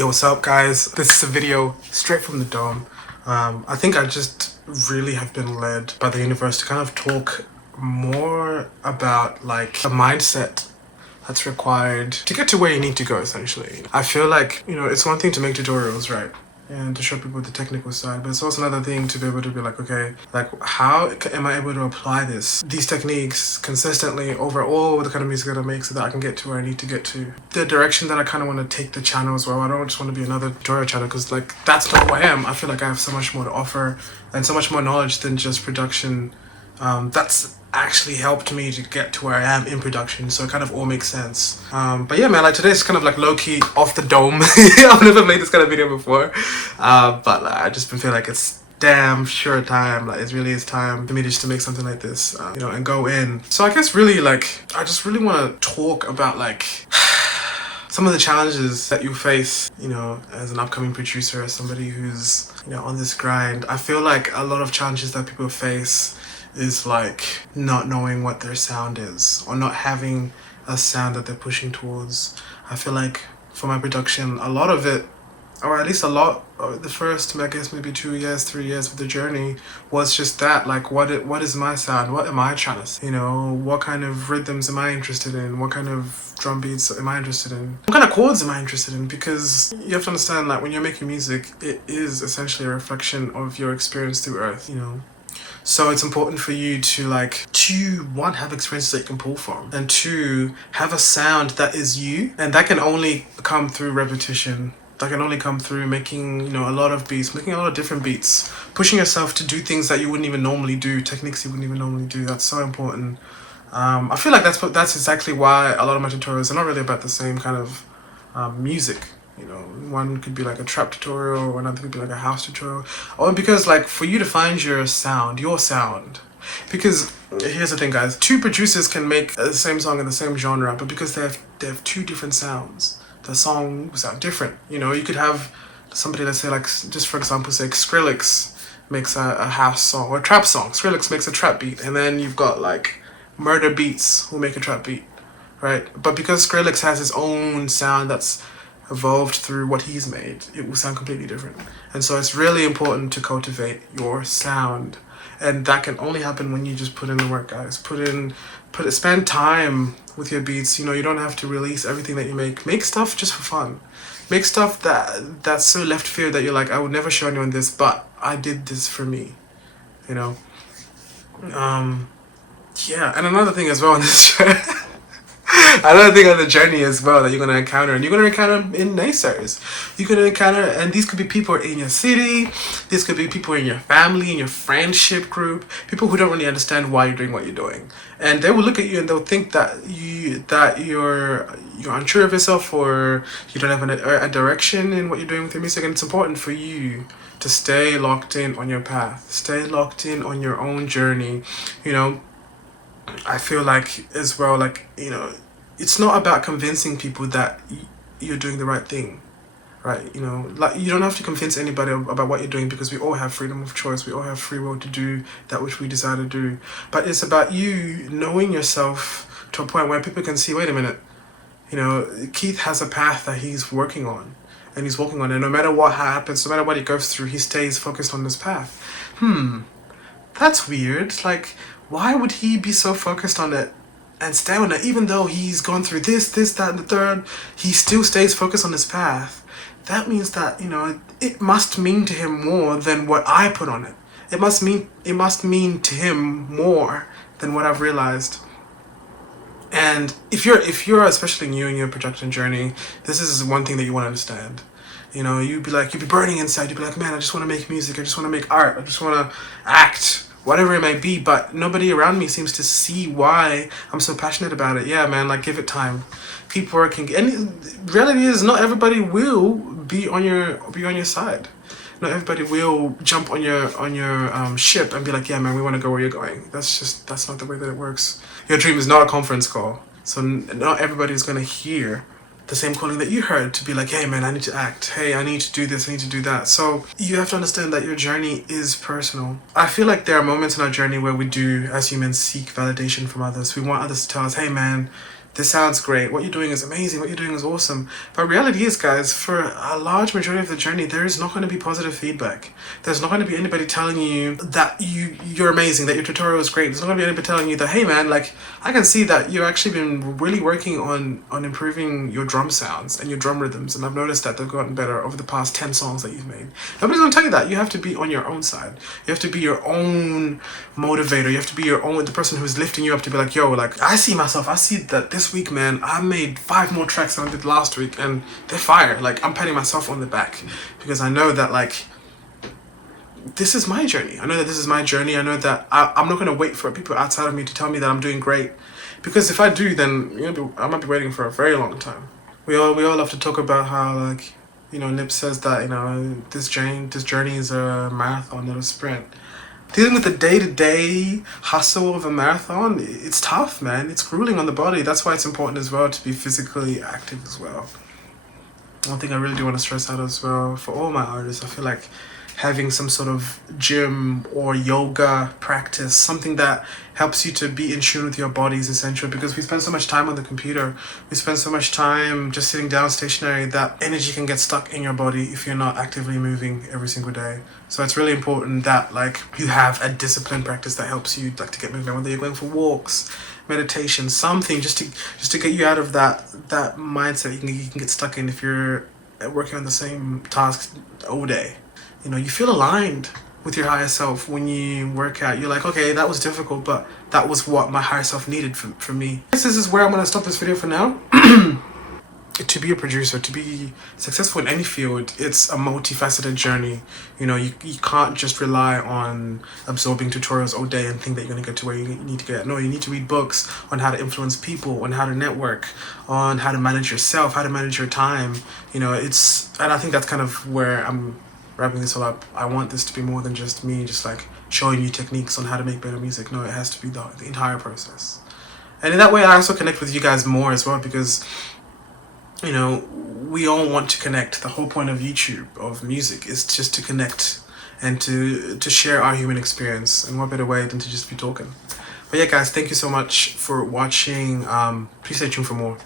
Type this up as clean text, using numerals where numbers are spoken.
Yo, what's up guys? This is a video straight from the dome. I think I just really have been led by the universe to kind of talk more about like the mindset that's required to get to where you need to go, essentially. I feel like, it's one thing to make tutorials, right? And to show people the technical side, but it's also another thing to be able to be like, okay, like how am I able to apply these techniques consistently over all the kind of music that I make so that I can get to where I need to get to. The direction that I kind of want to take the channel as well. I don't just want to be another tutorial channel because like that's not who I am. I feel like I have so much more to offer and so much more knowledge than just production. That's actually helped me to get to where I am in production, so it kind of all makes sense. But yeah, man, like today's kind of like low-key off the dome. I've never made this kind of video before, but I just been feeling like it's damn sure time, like it really is time for me just to make something like this, and go in. So I guess really like I just really want to talk about like some of the challenges that you face, as an upcoming producer, as somebody who's, on this grind. I feel like a lot of challenges that people face is like not knowing what their sound is or not having a sound that they're pushing towards. I feel like for my production, a lot of it, or at least a lot of the first, I guess maybe 2 years, 3 years of the journey was just that, like what is my sound? What am I trying to say? What kind of rhythms am I interested in? What kind of drum beats am I interested in? What kind of chords am I interested in? Because you have to understand that when you're making music, it is essentially a reflection of your experience through earth, So it's important for you to one, have experiences that you can pull from, and two, have a sound that is you, and that can only come through repetition. That can only come through making, a lot of beats, making a lot of different beats, pushing yourself to do things that you wouldn't even normally do, techniques you wouldn't even normally do. That's so important. I feel like that's exactly why a lot of my tutorials are not really about the same kind of music. One could be like a trap tutorial, or another could be like a house tutorial. Or because like for you to find your sound. Because here's the thing, guys. Two producers can make the same song in the same genre, but because they have two different sounds, the song will sound different. You could have somebody, let's say like, just for example, say Skrillex makes a house song or a trap song. Skrillex makes a trap beat, and then you've got like Murder Beats who make a trap beat, right? But because Skrillex has his own sound that's evolved through what he's made, it will sound completely different. And so it's really important to cultivate your sound, and that can only happen when you just put in the work, guys. Spend time with your beats. You don't have to release everything that you make stuff just for fun. Make stuff that's so left field that you're like, I would never show anyone this, but I did this for me. Yeah. And another thing as well in this another thing on the journey as well that you're going to encounter, and you're going to encounter in naysayers. You're going to encounter, and these could be people in your city, these could be people in your family, in your friendship group, people who don't really understand why you're doing what you're doing. And they will look at you and they'll think that you're unsure of yourself, or you don't have a direction in what you're doing with your music. And it's important for you to stay locked in on your path, stay locked in on your own journey. I feel like as well, like, it's not about convincing people that you're doing the right thing, right? Like you don't have to convince anybody about what you're doing, because we all have freedom of choice. We all have free will to do that which we desire to do. But it's about you knowing yourself to a point where people can see, wait a minute, Keith has a path that he's working on, and he's walking on it. No matter what happens, no matter what he goes through, he stays focused on this path. That's weird. Like, why would he be so focused on it and stay on it, even though he's gone through this, that, and the third? He still stays focused on his path. That means that, it must mean to him more than what I put on it. It must mean to him more than what I've realized. And if you're especially new in your production journey, this is one thing that you want to understand. You'd be burning inside. You'd be like, man, I just want to make music. I just want to make art. I just want to act, whatever it may be. But nobody around me seems to see why I'm so passionate about it. Yeah, man, like give it time. Keep working. And the reality is, not everybody will be on your side. Not everybody will jump on your ship and be like, yeah, man, we want to go where you're going. That's not the way that it works. Your dream is not a conference call. So not everybody's going to hear the same calling that you heard to be like, hey man, I need to act. Hey, I need to do this, I need to do that. So you have to understand that your journey is personal. I feel like there are moments in our journey where we do, as humans, seek validation from others. We want others to tell us, hey man, this sounds great, what you're doing is amazing, what you're doing is awesome. But reality is, guys, for a large majority of the journey, there is not going to be positive feedback. There's not going to be anybody telling you that you're amazing, that your tutorial is great. There's not going to be anybody telling you that, hey man, like, I can see that you've actually been really working on improving your drum sounds and your drum rhythms, and I've noticed that they've gotten better over the past 10 songs that you've made. Nobody's going to tell you that. You have to be on your own side. You have to be your own motivator. You have to be your own, the person who's lifting you up to be like, yo, like, I see myself, I see that this week, man, I made 5 more tracks than I did last week, and they're fire. Like, I'm patting myself on the back because I know that, like, this is my journey. I know that this is my journey. I know that I'm not going to wait for people outside of me to tell me that I'm doing great, because if I do, then I might be waiting for a very long time. We all love to talk about how, like, Nip says that, this journey is a marathon, not a sprint. Dealing with the day-to-day hustle of a marathon, it's tough, man. It's grueling on the body. That's why it's important as well to be physically active as well. One thing I really do want to stress out as well, for all my artists, I feel like having some sort of gym or yoga practice, something that helps you to be in tune with your body, is essential, because we spend so much time on the computer, we spend so much time just sitting down stationary, that energy can get stuck in your body if you're not actively moving every single day. So it's really important that, like, you have a disciplined practice that helps you, like, to get moving, whether you're going for walks, meditation, something just to get you out of that mindset you can get stuck in if you're working on the same tasks all day. You feel aligned with your higher self when you work out. You're like, okay, that was difficult, but that was what my higher self needed from me. This is where I'm going to stop this video for now. To be a producer, to be successful in any field, it's a multifaceted journey. You can't just rely on absorbing tutorials all day and think that you're going to get to where you need to get. No, you need to read books on how to influence people, on how to network, on how to manage yourself, how to manage your time. And I think that's kind of where I'm wrapping this all up. I want this to be more than just me just like showing you techniques on how to make better music. No, it has to be the entire process. And in that way, I also connect with you guys more as well, because we all want to connect. The whole point of YouTube, of music, is just to connect and to share our human experience. And what better way than to just be talking. But yeah, guys, thank you so much for watching. Please stay tuned for more.